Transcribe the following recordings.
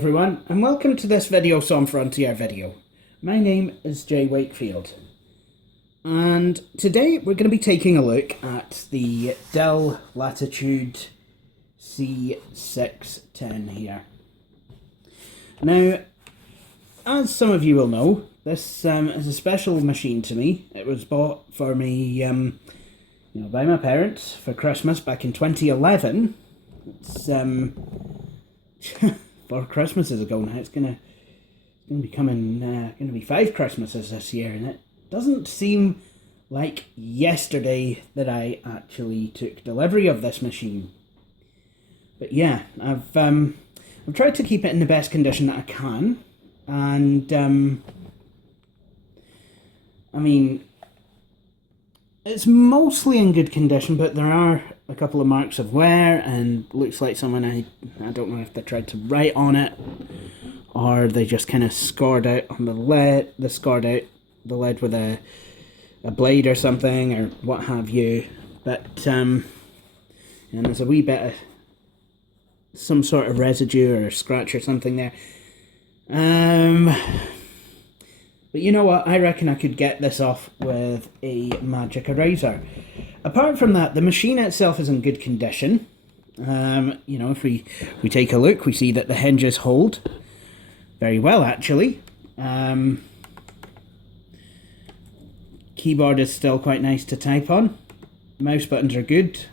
everyone, and welcome to this Video Some Frontier video. My name is Jay Wakefield, and today we're going to be taking a look at the Dell Latitude C610 here. Now, as some of you will know, this is a special machine to me. It was bought for me by my parents for Christmas back in 2011. It's 4 Christmases ago now. It's gonna be coming. Gonna be 5 Christmases this year, and it doesn't seem like yesterday that I actually took delivery of this machine. But yeah, I've tried to keep it in the best condition that I can, and I mean, it's mostly in good condition, but there are a couple of marks of wear, and looks like someone, I don't know if they tried to write on it, or they just kind of scored out on the lead. They scored out the lead with a blade or something, or what have you. But and there's a wee bit of some sort of residue or scratch or something there. But you know what? I reckon I could get this off with a magic eraser. Apart from that, the machine itself is in good condition. If we take a look, we see that the hinges hold very well, actually. Keyboard is still quite nice to type on. Mouse buttons are good.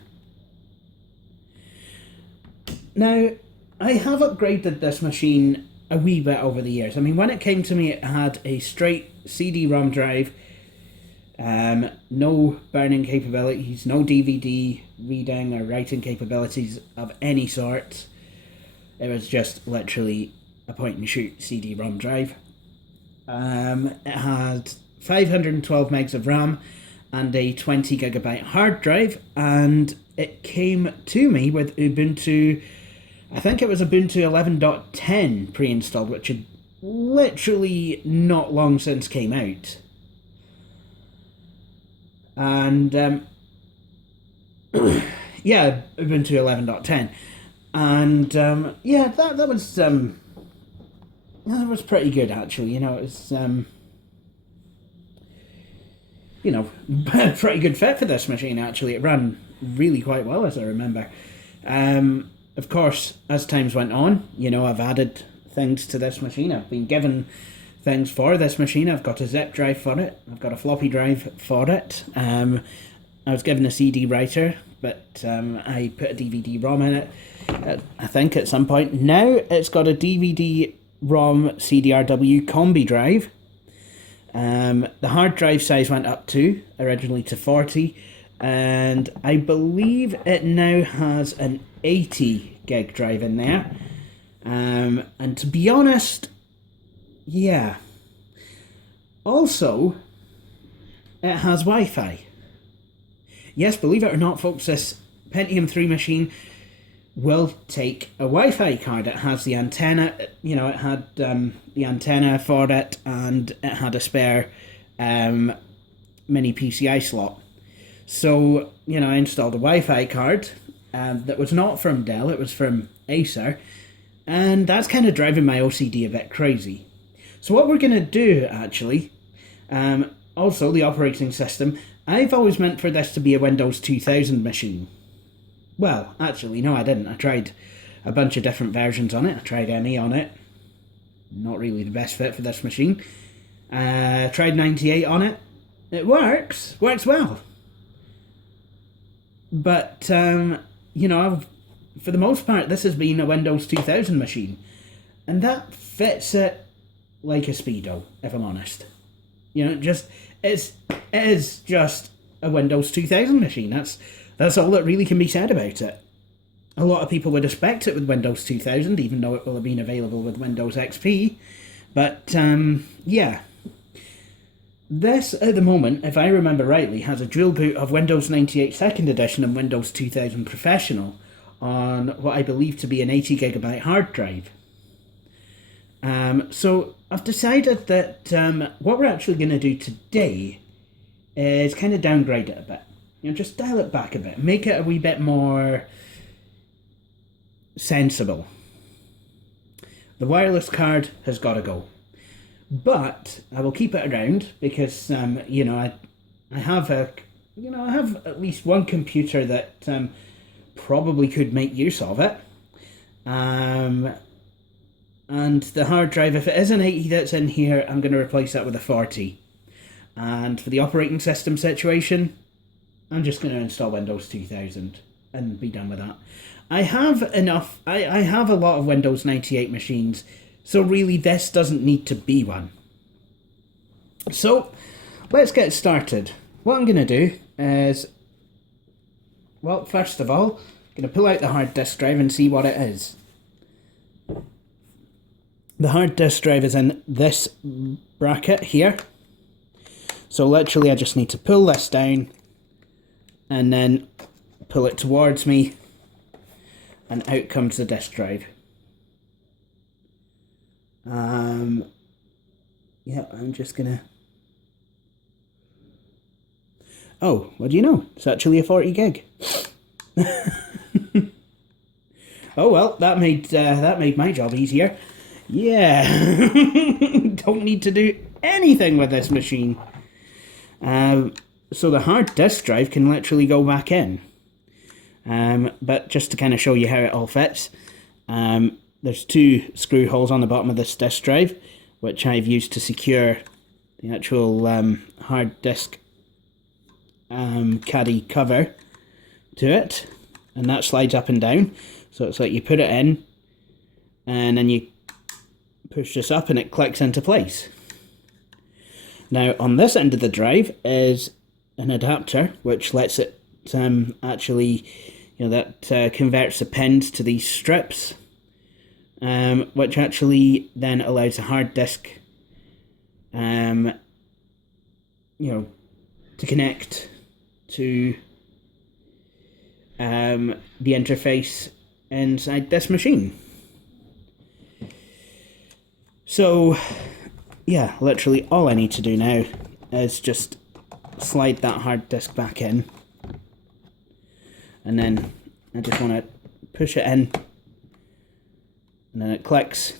Now, I have upgraded this machine a wee bit over the years. I mean, when it came to me, it had a straight CD-ROM drive, no burning capabilities, no DVD reading or writing capabilities of any sort. It was just literally a point-and-shoot CD-ROM drive. It had 512 megs of RAM and a 20 gigabyte hard drive, and it came to me with Ubuntu. I think it was Ubuntu 11.10 pre-installed, which had literally not long since came out. And, yeah, Ubuntu 11.10. And, that was pretty good, actually. It was, pretty good fit for this machine, actually. It ran really quite well, as I remember. Of course, as times went on, I've added things to this machine. I've been given things for this machine. I've got a zip drive for it. I've got a floppy drive for it. I was given a CD writer, but I put a DVD-ROM in it, I think, at some point. Now it's got a DVD-ROM CDRW combi drive. The hard drive size went up originally to 40, and I believe it now has an 80 gig drive in there. And to be honest, yeah. Also, it has Wi-Fi. Yes, believe it or not, folks, this Pentium 3 machine will take a Wi-Fi card. It has the antenna, it had the antenna for it, and it had a spare mini PCI slot. So, I installed a Wi-Fi card that was not from Dell, it was from Acer, and that's kind of driving my OCD a bit crazy. So what we're going to do, actually, also the operating system, I've always meant for this to be a Windows 2000 machine. Well, actually, no, I didn't. I tried a bunch of different versions on it. I tried ME on it. Not really the best fit for this machine. Tried 98 on it. It works well. But, for the most part, this has been a Windows 2000 machine. And that fits it like a Speedo, if I'm honest. It is just a Windows 2000 machine. That's all that really can be said about it. A lot of people would expect it with Windows 2000, even though it will have been available with Windows XP. But, yeah. This, at the moment, if I remember rightly, has a dual boot of Windows 98 2nd Edition and Windows 2000 Professional on what I believe to be an 80 gigabyte hard drive. So I've decided that what we're actually going to do today is kind of downgrade it a bit. Just dial it back a bit, make it a wee bit more sensible. The wireless card has got to go. But I will keep it around because, you know, I have I have at least one computer that probably could make use of it. And the hard drive, if it is an 80 that's in here, I'm going to replace that with a 40. And for the operating system situation, I'm just going to install Windows 2000 and be done with that. I have enough, I have a lot of Windows 98 machines, so really this doesn't need to be one. So, let's get started. What I'm going to do is, well, first of all, I'm going to pull out the hard disk drive and see what it is. The hard disk drive is in this bracket here. So literally I just need to pull this down and then pull it towards me, and out comes the disk drive. Yeah, I'm just gonna... Oh, what do you know? It's actually a 40 gig. Oh well, that made my job easier. Yeah, don't need to do anything with this machine. So the hard disk drive can literally go back in. But just to kind of show you how it all fits, there's two screw holes on the bottom of this disk drive, which I've used to secure the actual hard disk caddy cover to it, and that slides up and down. So it's like you put it in, and then you push this up and it clicks into place. Now on this end of the drive is an adapter which lets it actually, you know, that converts the pins to these strips, which actually then allows a hard disk, you know, to connect to the interface inside this machine. So yeah, literally all I need to do now is just slide that hard disk back in, and then I just want to push it in, and then it clicks,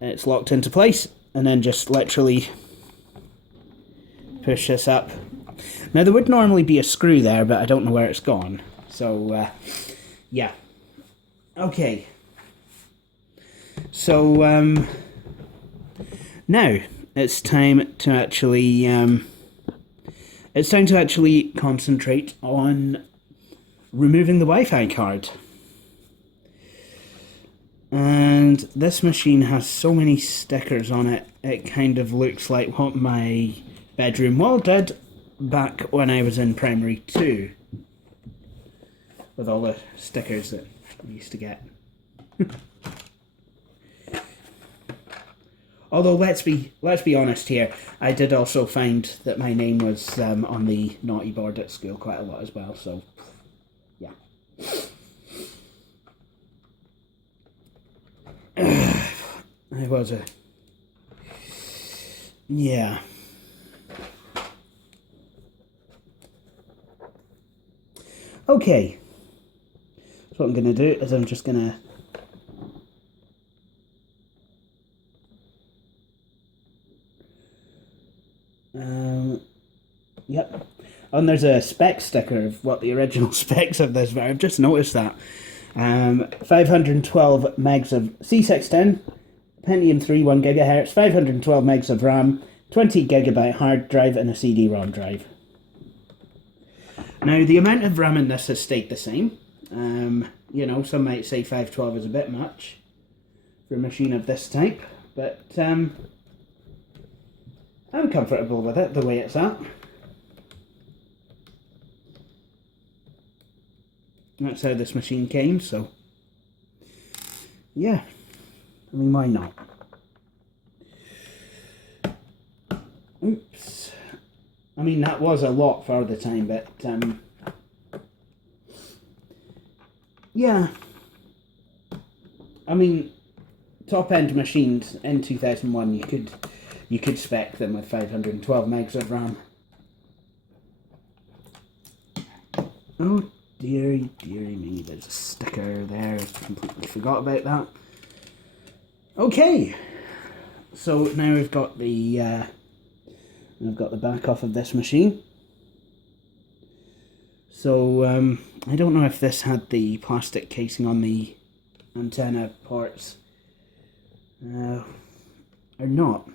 it's locked into place, and then just literally push this up. Now there would normally be a screw there, but I don't know where it's gone, so yeah. Okay, so now it's time to actually concentrate on removing the Wi-Fi card. And this machine has so many stickers on it, it kind of looks like what my bedroom wall did back when I was in primary 2, with all the stickers that I used to get. Although let's be honest here, I did also find that my name was on the naughty board at school quite a lot as well, so yeah. I was a... yeah. Okay. So what I'm going to do is I'm just going to... Yep. And there's a spec sticker of what the original specs of this were. I've just noticed that. 512 megs of C610, Pentium 3, 1 GHz, 512 megs of RAM, 20 gigabyte hard drive, and a CD-ROM drive. Now, the amount of RAM in this has stayed the same. You know, some might say 512 is a bit much for a machine of this type, but I'm comfortable with it the way it's at. That's how this machine came, so yeah, I mean, why not? Oops. I mean, that was a lot for the time, but yeah. I mean, top-end machines in 2001, you could spec them with 512 megs of RAM. Oh, dearie me, there's a sticker there. I completely forgot about that. Okay, so now we've got the I've got the back off of this machine. So I don't know if this had the plastic casing on the antenna ports or not,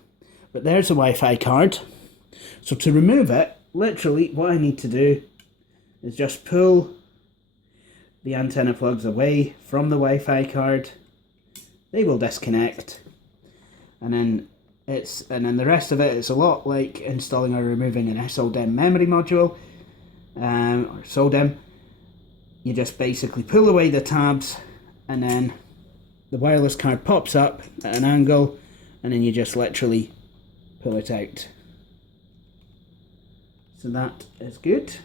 but there's a Wi-Fi card. So to remove it, literally what I need to do is just pull the antenna plugs away from the Wi-Fi card. They will disconnect, and then the rest of it is a lot like installing or removing an SODIMM memory module, or SODIMM. You just basically pull away the tabs, and then the wireless card pops up at an angle, and then you just literally pull it out. So that is good.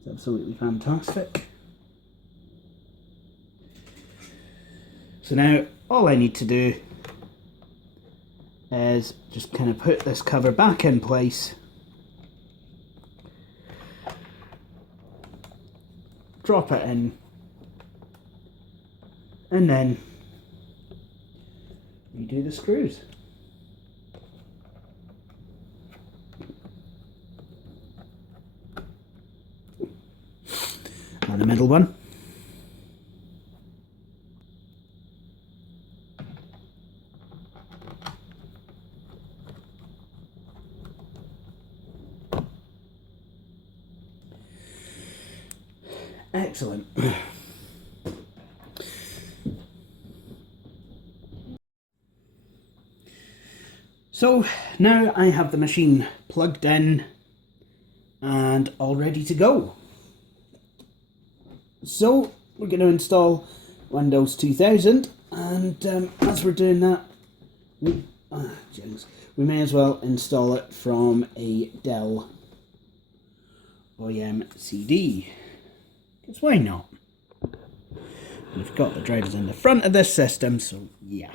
It's absolutely fantastic. So now all I need to do is just kind of put this cover back in place, drop it in, and then redo the screws. And the middle one. Excellent. So now I have the machine plugged in and all ready to go. So we're going to install Windows 2000, and as we're doing that, we may as well install it from a Dell OEM CD. Because why not? We've got the drivers in the front of this system, so yeah.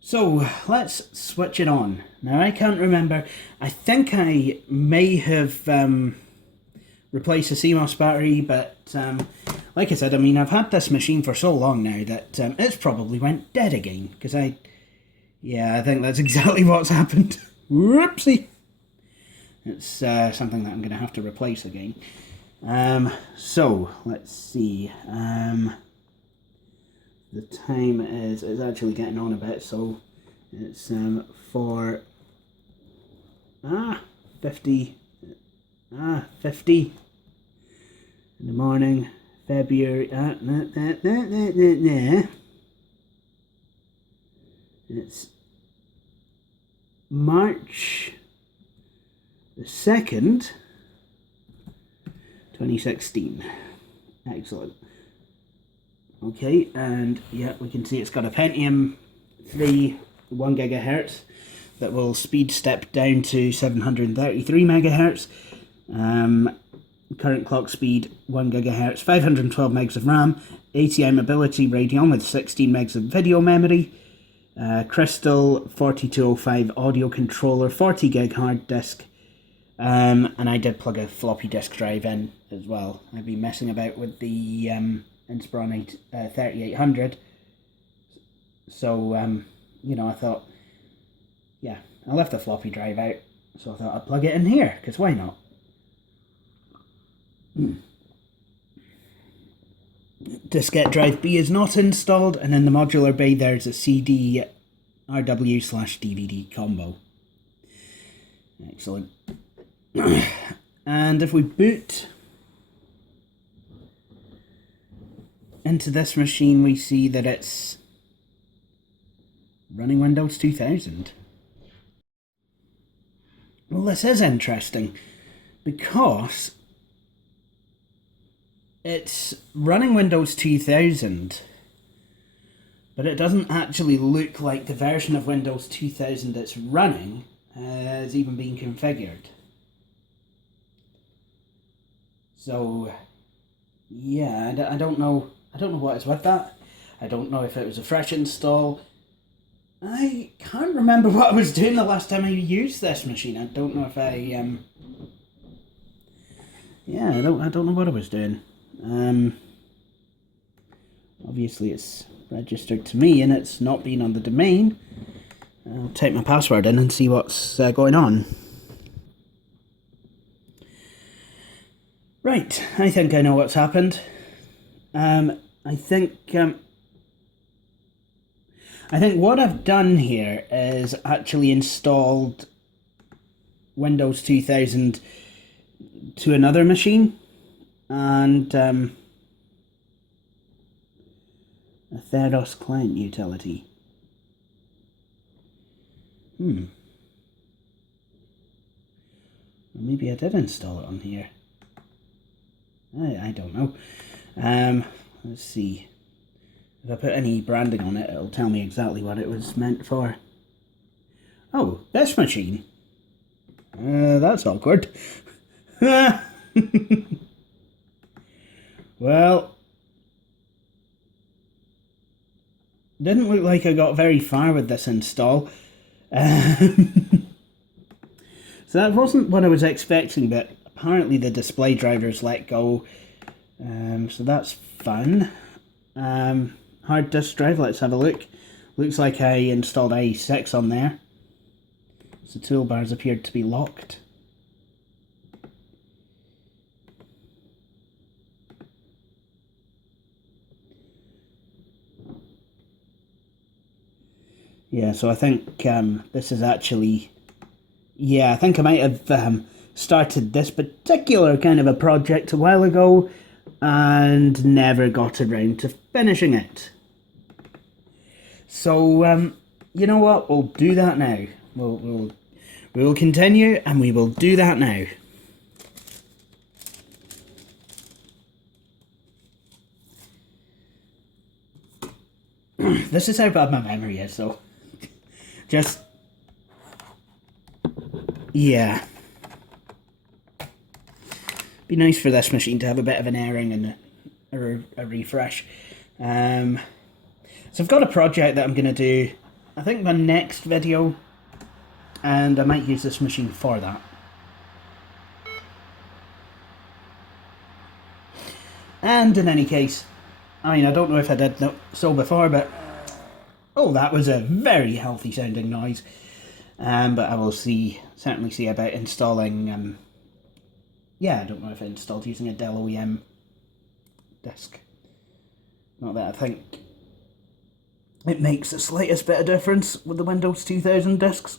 So let's switch it on. Now I can't remember, I think I may have replaced the CMOS battery, but like I said, I mean, I've had this machine for so long now that it's probably went dead again, because I think that's exactly what's happened. Whoopsie! It's something that I'm going to have to replace again. So let's see, the time is actually getting on a bit, so it's 50 in the morning, February, it's March the 2nd, 2016. Excellent. Okay, and yeah, we can see it's got a Pentium 3 1 gigahertz that will speed step down to 733 megahertz. Current clock speed 1 gigahertz, 512 megs of RAM, ATI mobility Radeon with 16 megs of video memory, Crystal 4205 audio controller, 40 gig hard disk, and I did plug a floppy disk drive in as well. I've been messing about with the Inspiron 3800, so you know, I thought, yeah, I left the floppy drive out, so I thought I'd plug it in here, because why not? Diskette drive B is not installed, and in the modular bay there's a CD RW/DVD combo. Excellent. And if we boot into this machine, we see that it's running Windows 2000. Well, this is interesting because it's running Windows 2000, but it doesn't actually look like the version of Windows 2000 it's running has even been configured. So yeah, I don't know what is with that. I don't know if it was a fresh install. I can't remember what I was doing the last time I used this machine. I don't know if I yeah, I don't know what I was doing. Obviously it's registered to me and it's not been on the domain. I'll type my password in and see what's going on. Right, I think I know what's happened. I think what I've done here is actually installed Windows 2000 to another machine, and a Theros client utility. Or maybe I did install it on here. I don't know. Let's see. If I put any branding on it, it'll tell me exactly what it was meant for. Oh, this machine. That's awkward. Well, didn't look like I got very far with this install. So that wasn't what I was expecting, but apparently the display drivers let go. So that's fun. Hard disk drive, let's have a look. Looks like I installed IE6 on there. So toolbars appeared to be locked. Yeah, so I think this is actually... Yeah, I think I might have started this particular kind of a project a while ago and never got around to finishing it. So, you know what? We'll do that now. We will continue and we will do that now. This is how bad my memory is, so just... Yeah. Be nice for this machine to have a bit of an airing and a refresh. So I've got a project that I'm going to do, I think my next video, and I might use this machine for that. And in any case, I mean, I don't know if I did so before, but oh, that was a very healthy sounding noise. But I will certainly see about installing, yeah, I don't know if I installed using a Dell OEM disk. Not that I think it makes the slightest bit of difference with the Windows 2000 disks.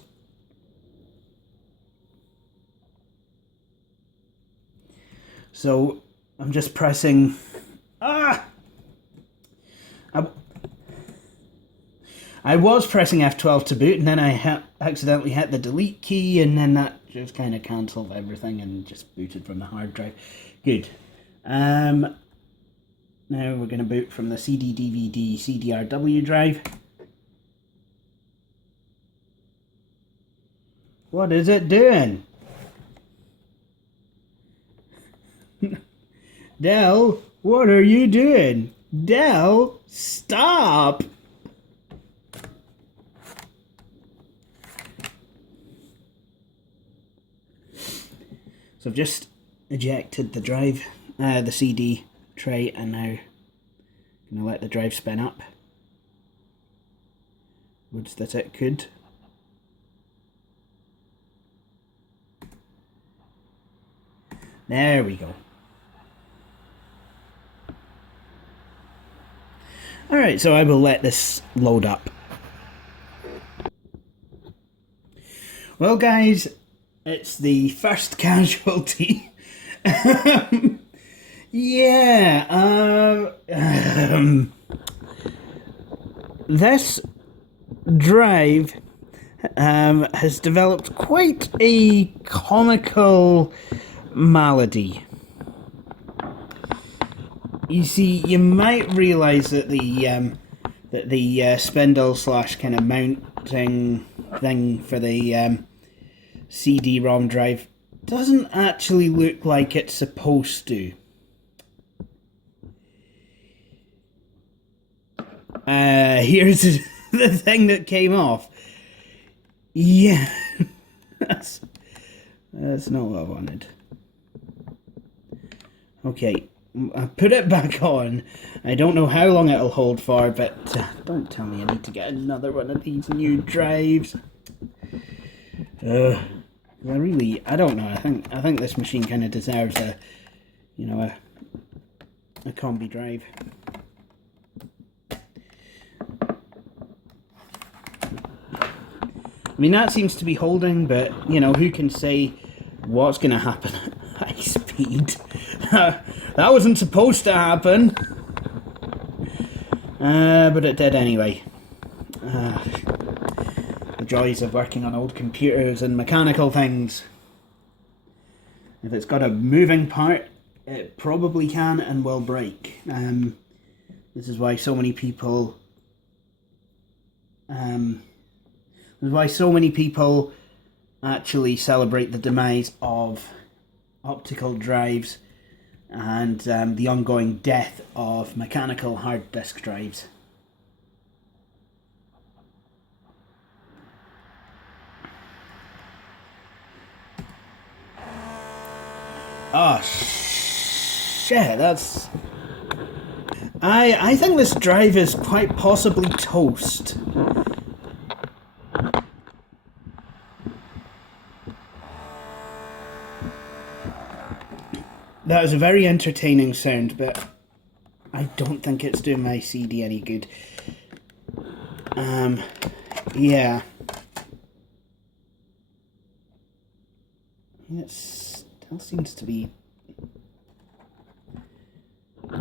So I'm just pressing, I was pressing F12 to boot, and then I accidentally hit the delete key, and then that just kind of cancelled everything and just booted from the hard drive. Good. Now we're going to boot from the CD, DVD, CDRW drive. What is it doing? Dell, what are you doing? Dell, stop! So I've just ejected the drive, the CD tray, and now I'm going to let the drive spin up. Would that it could. There we go. Alright, so I will let this load up. Well guys, it's the first casualty. Yeah, this drive has developed quite a comical malady. You see, you might realise that the spindle slash kind of mounting thing for the CD-ROM drive doesn't actually look like it's supposed to. Here's the thing that came off. Yeah, that's not what I wanted. Okay, I put it back on. I don't know how long it'll hold for, but don't tell me I need to get another one of these new drives. I don't know. I think this machine kind of deserves a combi drive. I mean, that seems to be holding, but who can say what's going to happen at high speed? That wasn't supposed to happen, but it did anyway. The joys of working on old computers and mechanical things. If it's got a moving part, it probably can and will break. This is why so many people actually celebrate the demise of optical drives and the ongoing death of mechanical hard disk drives. Oh shit, that's... I think this drive is quite possibly toast. That was a very entertaining sound, but I don't think it's doing my CD any good. Yeah. It still seems to be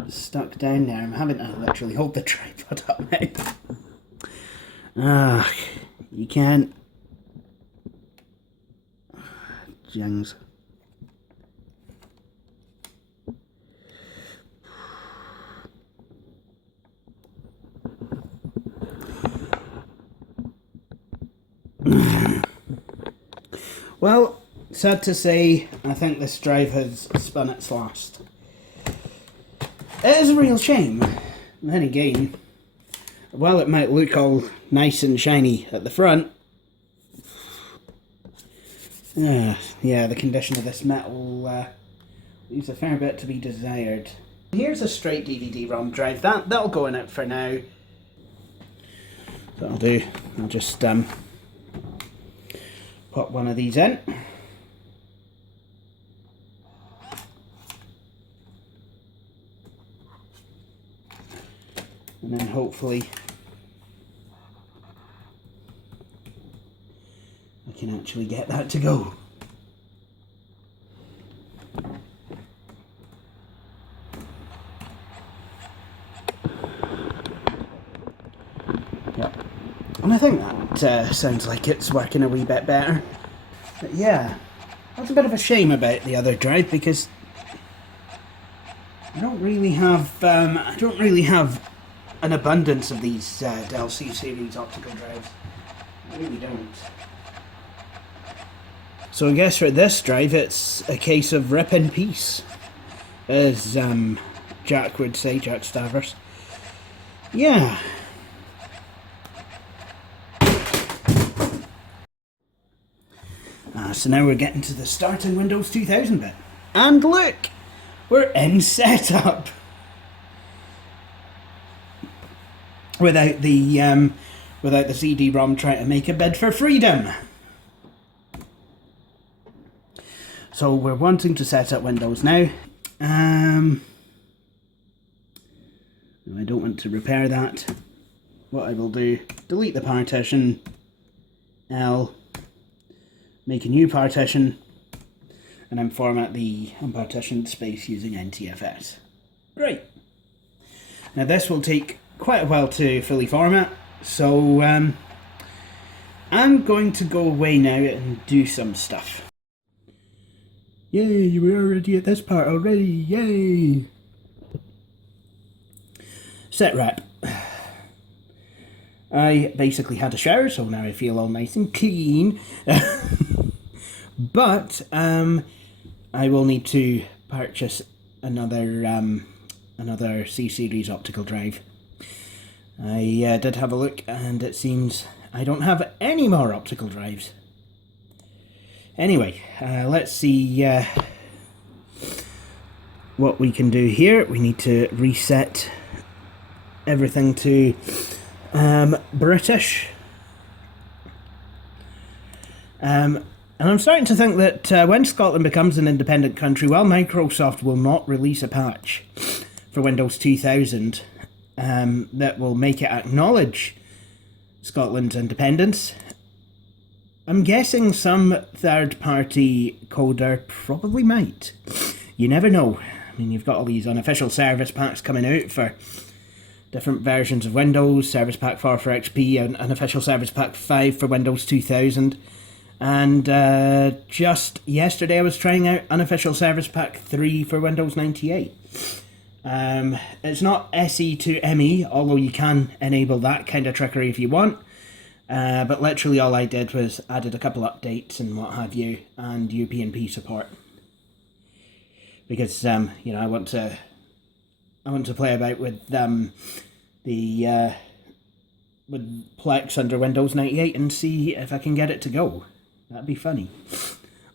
stuck down there. I'm having to literally hold the tripod up now. You can't... Jings. Well, sad to say, I think this drive has spun its last. It is a real shame. Then again, while it might look all nice and shiny at the front, yeah, the condition of this metal leaves a fair bit to be desired. Here's a straight DVD-ROM drive. That'll go in it for now. That'll do. I'll just pop one of these in. And then hopefully I can actually get that to go. Yep. And I think that sounds like it's working a wee bit better. But yeah, that's a bit of a shame about the other drive because I don't really have an abundance of these Dell C series optical drives. I really don't. So I guess for this drive it's a case of rip in peace, as Jack would say, Jack Stavros. Yeah. So now we're getting to the starting Windows 2000 bit. And look! We're in setup! Without the CD-ROM trying to make a bid for freedom. So we're wanting to set up Windows now. I don't want to repair that. What I will do, delete the partition, L, make a new partition, and then format the unpartitioned space using NTFS. Great. Now this will take quite a while to fully format, so I'm going to go away now and do some stuff. Yay, we're already at this part already, yay! Set rep. I basically had a shower, so now I feel all nice and clean. But I will need to purchase another C-Series optical drive. I did have a look, and it seems I don't have any more optical drives. Anyway, let's see what we can do here, we need to reset everything to British. And I'm starting to think that when Scotland becomes an independent country, well, Microsoft will not release a patch for Windows 2000 that will make it acknowledge Scotland's independence. I'm guessing some third-party coder probably might. You never know. I mean, you've got all these unofficial service packs coming out for different versions of Windows, Service Pack 4 for XP, and unofficial Service Pack 5 for Windows 2000. And just yesterday I was trying out unofficial Service Pack 3 for Windows 98. It's not SE to ME, although you can enable that kind of trickery if you want. But literally all I did was added a couple updates and what have you, and UPnP support. Because you know, I want to play about with with Plex under Windows 98 and see if I can get it to go. That'd be funny.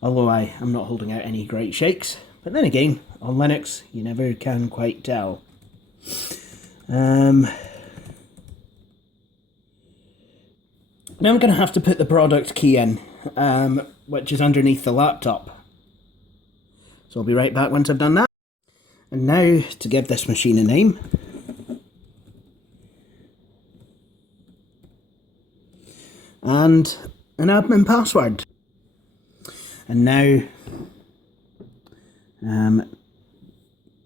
Although I am not holding out any great shakes. But then again, on Linux, you never can quite tell. Now I'm going to have to put the product key in, which is underneath the laptop. So I'll be right back once I've done that. And now, to give this machine a name. And an admin password. And now,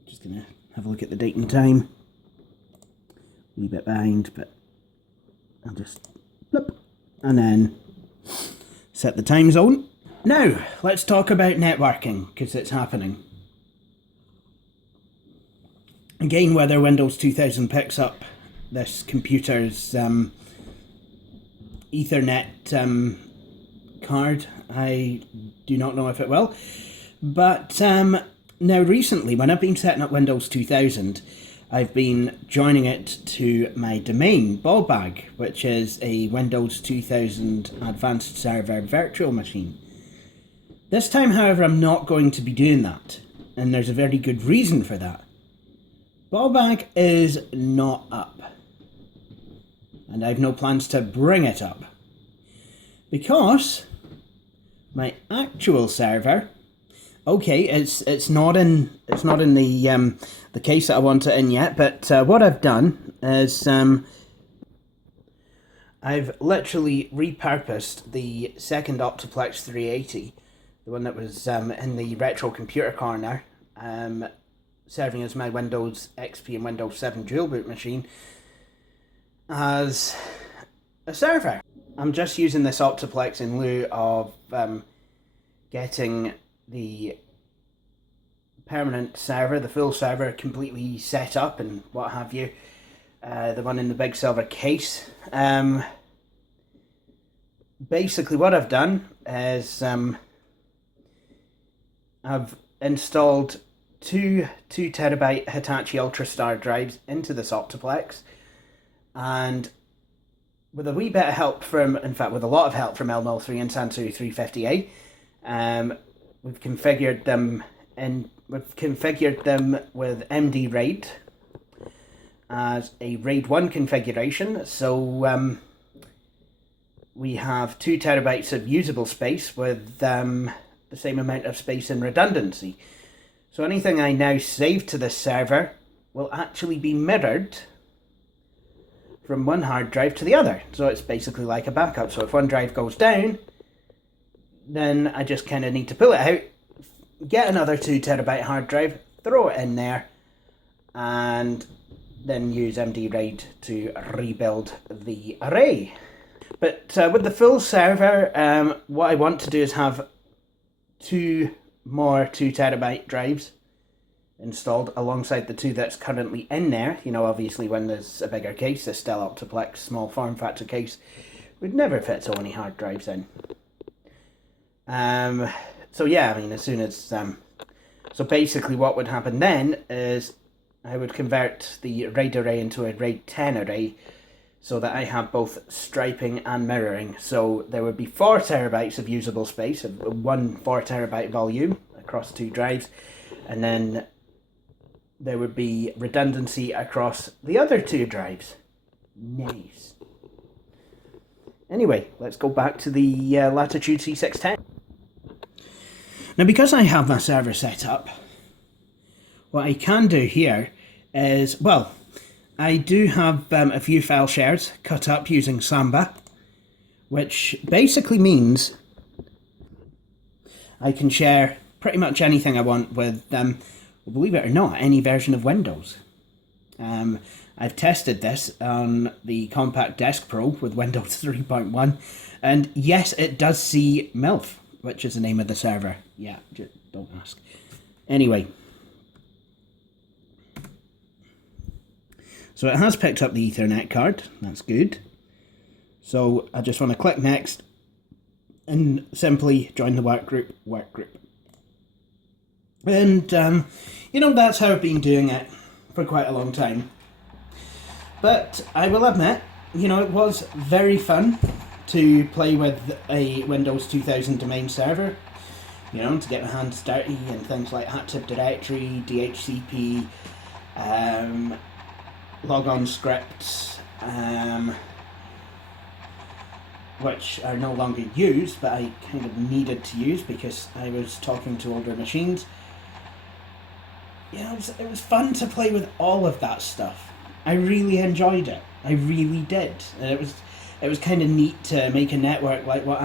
just going to have a look at the date and time. A wee bit behind, but I'll just flip. And then set the time zone. Now, let's talk about networking, because it's happening. Again, whether Windows 2000 picks up this computer's Ethernet card, I do not know if it will. But now recently, when I've been setting up Windows 2000, I've been joining it to my domain, Ballbag, which is a Windows 2000 Advanced Server virtual machine. This time, however, I'm not going to be doing that, and there's a very good reason for that. Ballbag is not up, and I have no plans to bring it up, because my actual server, okay, it's not in the case that I want it in yet, but what I've done is I've literally repurposed the second Optiplex 380, the one that was in the retro computer corner, serving as my Windows XP and Windows 7 dual boot machine, as a server. I'm just using this Optiplex in lieu of getting the permanent server, the full server, completely set up and what have you, the one in the big silver case. Basically what I've done is I've installed two 2 terabyte Hitachi Ultrastar drives into this Optiplex, and with a wee bit of help from, in fact with a lot of help from L03 and Sansui 350A, we've configured them with MD RAID as a RAID 1 configuration. So we have 2 terabytes of usable space with the same amount of space and redundancy. So anything I now save to this server will actually be mirrored from one hard drive to the other. So it's basically like a backup. So if one drive goes down, then I just kind of need to pull it out, get another 2 terabyte hard drive, throw it in there, and then use MD RAID to rebuild the array. But with the full server, what I want to do is have 2 more 2 terabyte drives installed alongside the 2 that's currently in there. You know, obviously when there's a bigger case, this Dell Optiplex small form factor case would never fit so many hard drives in. So yeah, I mean, as soon as so basically what would happen then is I would convert the RAID array into a RAID 10 array, so that I have both striping and mirroring. So there would be 4 terabytes of usable space, one 4 terabyte volume across 2 drives, and then there would be redundancy across the other two drives. Nice. Anyway, let's go back to the Latitude C610. Now, because I have my server set up, what I can do here is, well, I do have a few file shares cut up using Samba, which basically means I can share pretty much anything I want with, believe it or not, any version of Windows. I've tested this on the Compact Desk Pro with Windows 3.1, and yes, it does see MILF, which is the name of the server. Yeah, just don't ask. Anyway, so it has picked up the Ethernet card. That's good. So I just want to click next and simply join the workgroup. And, you know, that's how I've been doing it for quite a long time. But I will admit, you know, it was very fun to play with a Windows 2000 domain server, you know, to get my hands dirty and things like Active Directory, DHCP, logon scripts, which are no longer used, but I kind of needed to use because I was talking to older machines. Yeah, it was fun to play with all of that stuff. I really enjoyed it. I really did. And it was kind of neat to make a network like what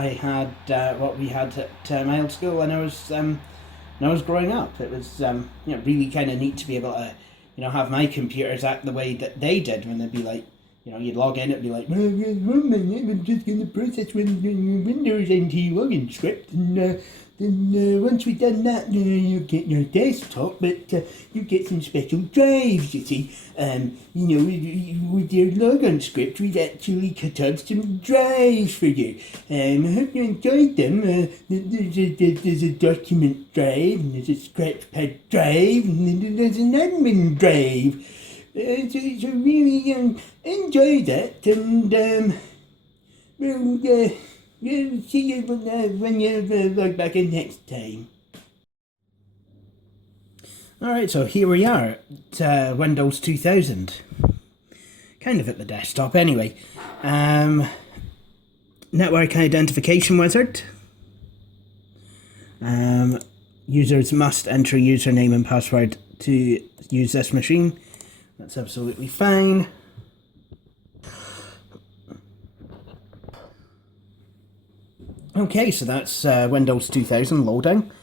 we had at my old school when I was growing up. It was you know, really kind of neat to be able to, you know, have my computers act the way that they did when they'd be like, you know, you'd log in, it'd be like, well, I'm just going to process Windows NT login script, and then once we've done that, you'll get your desktop, but you get some special drives, you see. You know, with your logon script, we've actually cut up some drives for you. I hope you enjoyed them. There's a document drive, and there's a scratchpad drive, and then there's an admin drive. So really enjoy that, and we'll see you when you log back in next time. Alright, so here we are at Windows 2000. Kind of at the desktop anyway. Network identification wizard. Users must enter username and password to use this machine. That's absolutely fine. Okay, so that's Windows 2000 loading.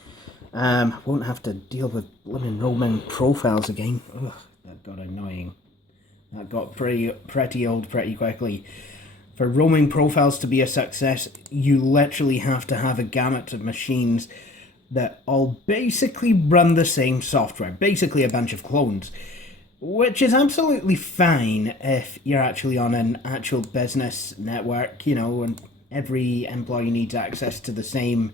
Won't have to deal with blooming roaming profiles again. Ugh, that got annoying. That got pretty old pretty quickly. For roaming profiles to be a success, you literally have to have a gamut of machines that all basically run the same software. Basically a bunch of clones. Which is absolutely fine if you're actually on an actual business network, you know, and every employee needs access to the same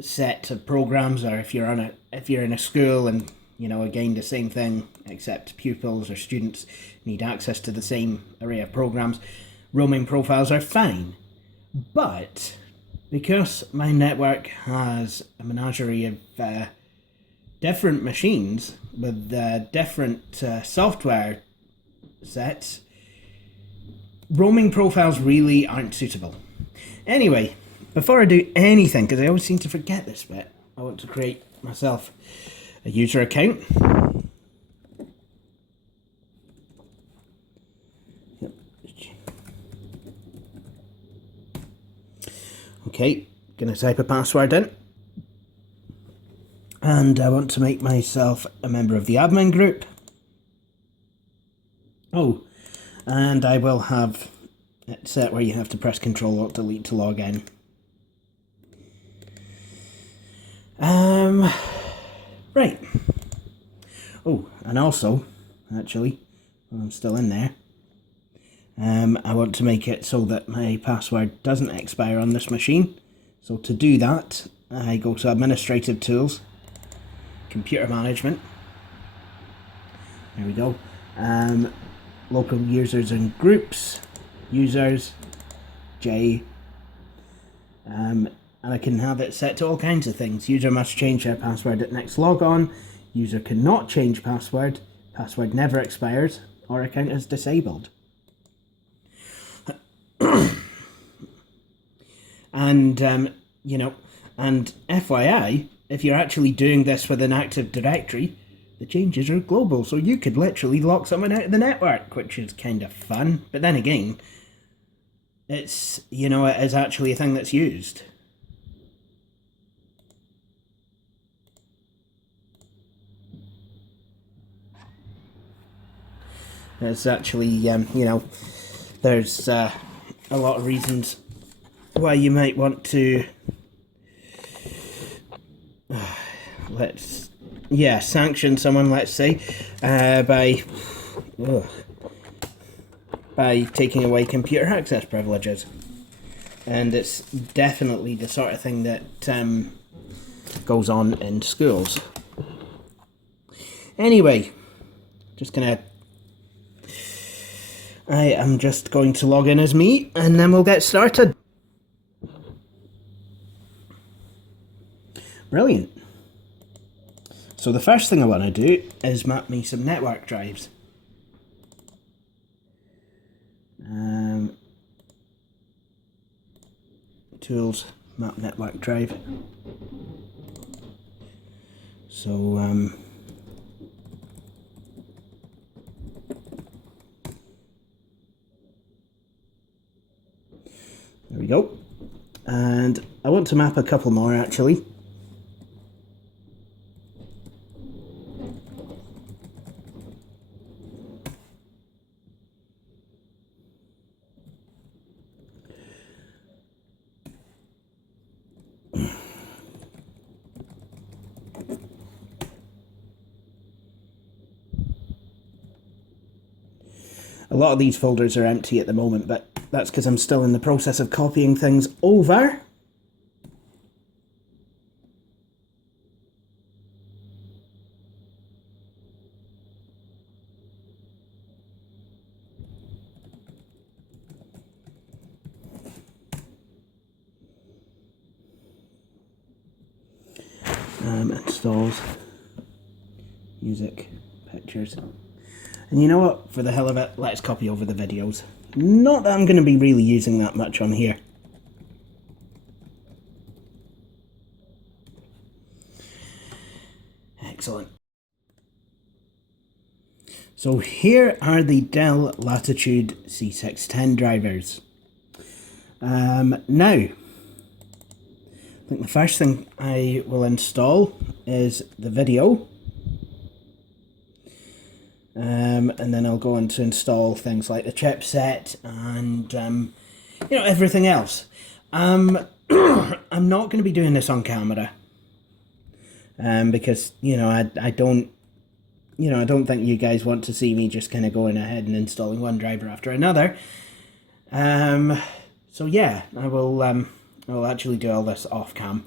set of programs, or if you're in a school and, you know, again the same thing, except pupils or students need access to the same array of programs. Roaming profiles are fine, but because my network has a menagerie of different machines with different software sets, roaming profiles really aren't suitable. Anyway, before I do anything, because I always seem to forget this bit, I want to create myself a user account. Okay, gonna type a password in. And I want to make myself a member of the admin group. Oh, and I will have it set where you have to press Ctrl-Alt-Delete to log in. Right. Oh, and also, actually, while I'm still in there, I want to make it so that my password doesn't expire on this machine. So to do that, I go to Administrative Tools, Computer Management. There we go. Local users and groups, users, J. And I can have it set to all kinds of things. User must change their password at next logon. User cannot change password. Password never expires, or account is disabled. And, you know, and FYI, if you're actually doing this with an Active Directory, the changes are global, so you could literally lock someone out of the network, which is kind of fun. But then again, it's, you know, it is actually a thing that's used. It's actually, you know, there's a lot of reasons why you might want to, sanction someone, let's say, by taking away computer access privileges. And it's definitely the sort of thing that goes on in schools. Anyway, I am just going to log in as me, and then we'll get started. Brilliant. So the first thing I want to do is map me some network drives. Tools, map network drive. So there we go. And I want to map a couple more actually. A lot of these folders are empty at the moment, but that's because I'm still in the process of copying things over. Installs, music, pictures. And you know what? For the hell of it, let's copy over the videos. Not that I'm going to be really using that much on here. Excellent. So here are the Dell Latitude C610 drivers. Now, I think the first thing I will install is the video. And then I'll go on to install things like the chipset and, you know, everything else. I'm not going to be doing this on camera. Because, you know, I don't think you guys want to see me just kind of going ahead and installing one driver after another. So yeah, I will actually do all this off cam.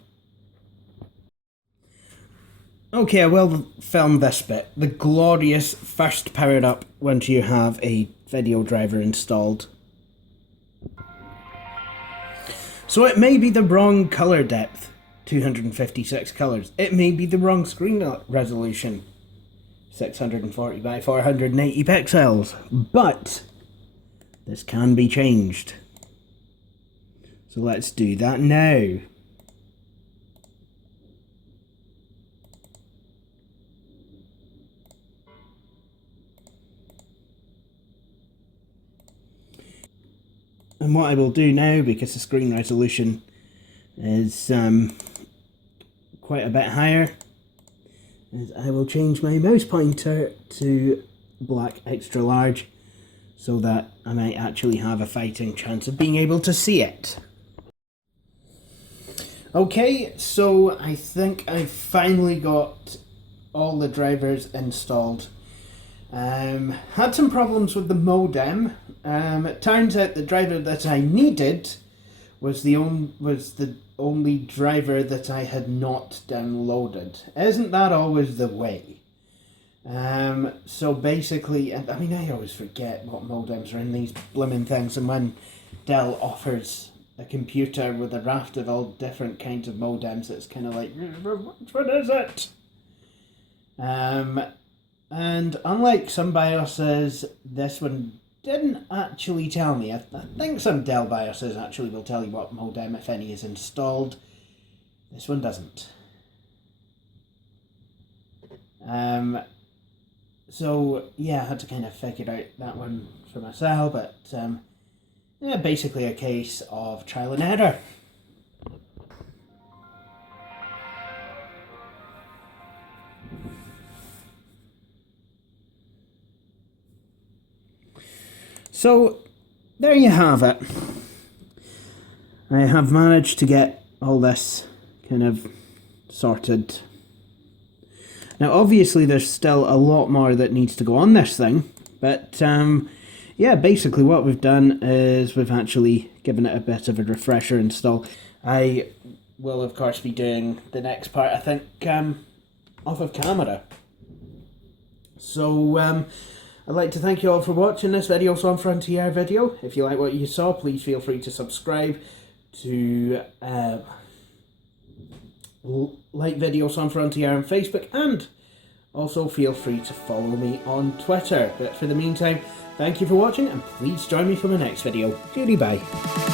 Okay, I will film this bit. The glorious first powered up once you have a video driver installed. So it may be the wrong colour depth, 256 colours. It may be the wrong screen resolution, 640 by 480 pixels. But this can be changed. So let's do that now. And what I will do now, because the screen resolution is quite a bit higher, is I will change my mouse pointer to black extra large so that I might actually have a fighting chance of being able to see it. Okay, so I think I've finally got all the drivers installed. Had some problems with the modem. It turns out the driver that I needed was the only driver that I had not downloaded. Isn't that always the way? So basically, I mean, I always forget what modems are in these blimmin' things, and when Dell offers a computer with a raft of all different kinds of modems, it's kind of like, which one is it? And unlike some BIOSes, this one didn't actually tell me. I think some Dell BIOSes actually will tell you what modem, if any, is installed. This one doesn't. So yeah, I had to kind of figure out that one for myself, but yeah, basically a case of trial and error. So there you have it. I have managed to get all this kind of sorted. Now obviously there's still a lot more that needs to go on this thing, but yeah, basically what we've done is we've actually given it a bit of a refresher install. I will of course be doing the next part, I think, off of camera. So I'd like to thank you all for watching this Videos on Frontier video. If you like what you saw, please feel free to subscribe, to like Videos on Frontier on Facebook, and also feel free to follow me on Twitter. But for the meantime, thank you for watching, and please join me for my next video. Goodbye.